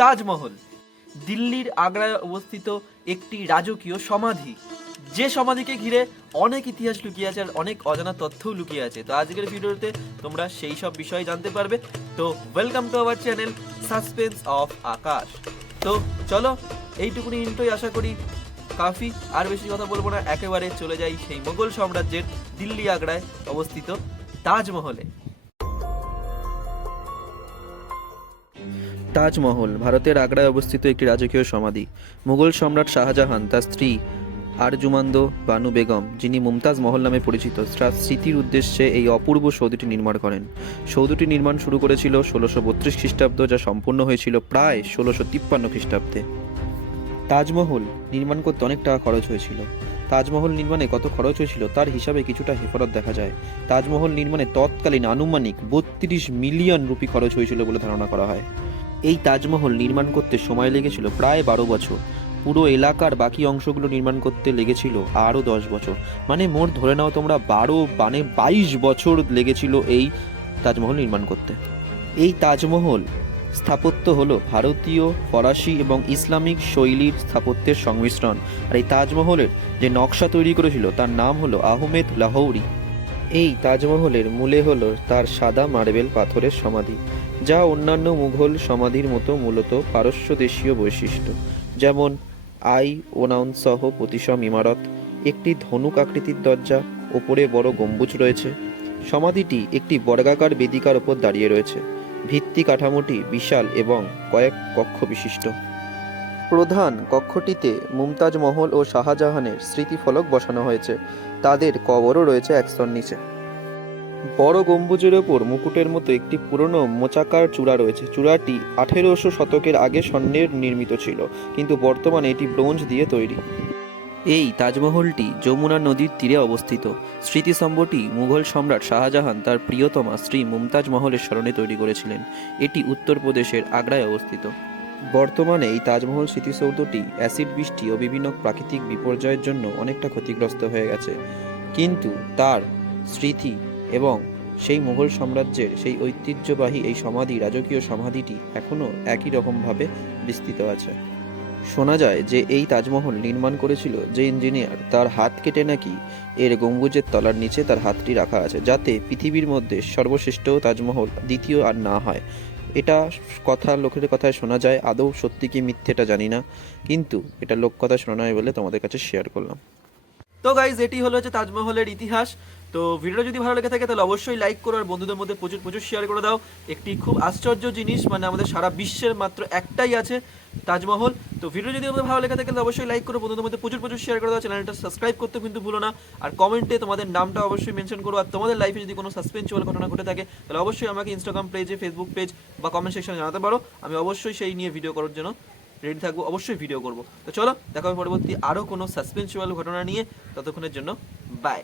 তাজমহল দিল্লির আগ্রায় অবস্থিত একটি রাজকীয় সমাধি, যে সমাধিকে ঘিরে অনেক ইতিহাস লুকিয়ে আছে আর অনেক অজানা তথ্যও লুকিয়ে আছে। তো আজকের ভিডিওতে তোমরা সেই সব বিষয় জানতে পারবে। তো welcome to our channel suspense of Akash. তো চলো, এইটুকুনি ইন্ট্রোই আশা করি কাফি, আর বেশি কথা বলবো না, একেবারে চলে যাই সেই মোগল সাম্রাজ্যের দিল্লি আগ্রায় অবস্থিত তাজমহলে। তাজমহল ভারতের আগ্রায় অবস্থিত একটি রাজকীয় সমাধি। মুঘল সম্রাট শাহজাহান তার স্ত্রী আরজুমান্দ বানু বেগম, যিনি মুমতাজ মহল নামে পরিচিত, তার স্মৃতির উদ্দেশ্যে এই অপূর্ব সৌধটি নির্মাণ করেন। সৌধটি নির্মাণ শুরু করেছিল 1632 খ্রিস্টাব্দ, যা সম্পূর্ণ হয়েছিল প্রায় 1653 খ্রিস্টাব্দে। তাজমহল নির্মাণ করতে অনেক টাকা খরচ হয়েছিল। তাজমহল নির্মাণে কত খরচ হয়েছিল তার হিসাবে কিছুটা হেফারত দেখা যায়। তাজমহল নির্মাণে তৎকালীন আনুমানিক 32 মিলিয়ন রুপি খরচ হয়েছিল বলে ধারণা করা হয়। এই তাজমহল নির্মাণ করতে সময় লেগেছিল প্রায় 12 বছর। পুরো এলাকার বাকি অংশগুলো নির্মাণ করতে লেগেছিল আরও 10 বছর। মানে মোট ধরে নাও তোমরা 22 বছর লেগেছিল এই তাজমহল নির্মাণ করতে। এই তাজমহল স্থাপত্য হলো ভারতীয়, ফরাসি এবং ইসলামিক শৈলীর স্থাপত্যের সংমিশ্রণ। আর এই তাজমহলের যে নকশা তৈরি করেছিল তার নাম হলো আহমেদ লাহৌরি। এই তাজমহলের মূলে হলো তার সাদা মার্বেল পাথরের সমাধি, যা অন্যান্য মুঘল সমাধির মতো মূলত পারস্য দেশীয় বৈশিষ্ট্য, যেমন আই-9 প্রতিসম ইমারত, একটি ধনুক আকৃতির দরজা, ওপরে বড় গম্বুজ রয়েছে। সমাধিটি একটি বর্গাকার বেদিকার ওপর দাঁড়িয়ে রয়েছে। ভিত্তি কাঠামোটি বিশাল এবং কয়েক কক্ষ বিশিষ্ট। প্রধান কক্ষটিতে মুমতাজ মহল ও শাহজাহানের স্মৃতিফলক বসানো হয়েছে। তাদের কবরও রয়েছে এক স্তর নিচে। বড় গম্বুজের ওপর মুকুটের মতো একটি পুরনো মোচাকার চূড়া রয়েছে। চূড়াটি 1800 শতকের আগে স্বর্ণের নির্মিত ছিল, কিন্তু বর্তমানে এটি ব্রোঞ্জ দিয়ে তৈরি। এই তাজমহলটি যমুনা নদীর তীরে অবস্থিত। স্মৃতিস্তম্ভটি মুঘল সম্রাট শাহজাহান তার প্রিয়তমা স্ত্রী মুমতাজ মহলের স্মরণে তৈরি করেছিলেন। এটি উত্তরপ্রদেশের আগ্রায় অবস্থিত। বর্তমানে এই তাজমহল স্মৃতিসৌধটি অ্যাসিড বৃষ্টি ও বিভিন্ন প্রাকৃতিক বিপর্যয়ের জন্য অনেকটা ক্ষতিগ্রস্ত হয়ে গেছে, কিন্তু তার স্মৃতি এবং সেই মুঘল সাম্রাজ্যের সেই ঐতিহ্যবাহী এই রাজকীয় সমাধিটি এখনও একই রকমভাবে বিস্তৃত আছে। শোনা যায় যে এই তাজমহল নির্মাণ করেছিল যে ইঞ্জিনিয়ার, তার হাত কেটে নাকি এর গম্বুজের তলার নিচে তার হাতটি রাখা আছে, যাতে পৃথিবীর মধ্যে সর্বশ্রেষ্ঠ তাজমহল দ্বিতীয় আর না হয়। এটা লোকের কথায় শোনা যায়, আদৌ সত্যি কি মিথ্যে এটা জানি না, কিন্তু এটা লোককথা শোনা হয় বলে তোমাদের কাছে শেয়ার করলাম। তো গাইজ, এটি হলো যে তাজমহলের ইতিহাস। তো ভিডিওটা যদি ভালো লেগে থাকে তাহলে অবশ্যই লাইক করো আর বন্ধুদের মধ্যে প্রচুর শেয়ার করে দাও। একটি খুব আশ্চর্য জিনিস, মানে আমাদের সারা বিশ্বের মাত্র একটাই আছে তাজমহল। তো ভিডিও যদি আমাদের ভালো লেগে থাকে তাহলে অবশ্যই লাইক করো, বন্ধুদের মধ্যে প্রচুর শেয়ার করে দাও। চ্যানেলটা সাবস্ক্রাইব করতে কিন্তু ভুলো না, আর কমেন্টে তোমাদের নামটা অবশ্যই মেনশন করো। আর তোমাদের লাইফে যদি কোনো সাসপেন্সুয়াল ঘটনা ঘটে থাকে তাহলে অবশ্যই আমাকে ইনস্টাগ্রাম পেজে, ফেসবুক পেজ বা কমেন্ট সেকশনে জানাতে পারো। আমি অবশ্যই সেই নিয়ে ভিডিও করার জন্য রেডি থাকবো, অবশ্যই ভিডিও করবো। তো চলো, দেখা হবে পরবর্তী আরও কোনো সাসপেন্সুয়াল ঘটনা নিয়ে। ততক্ষণের জন্য বাই।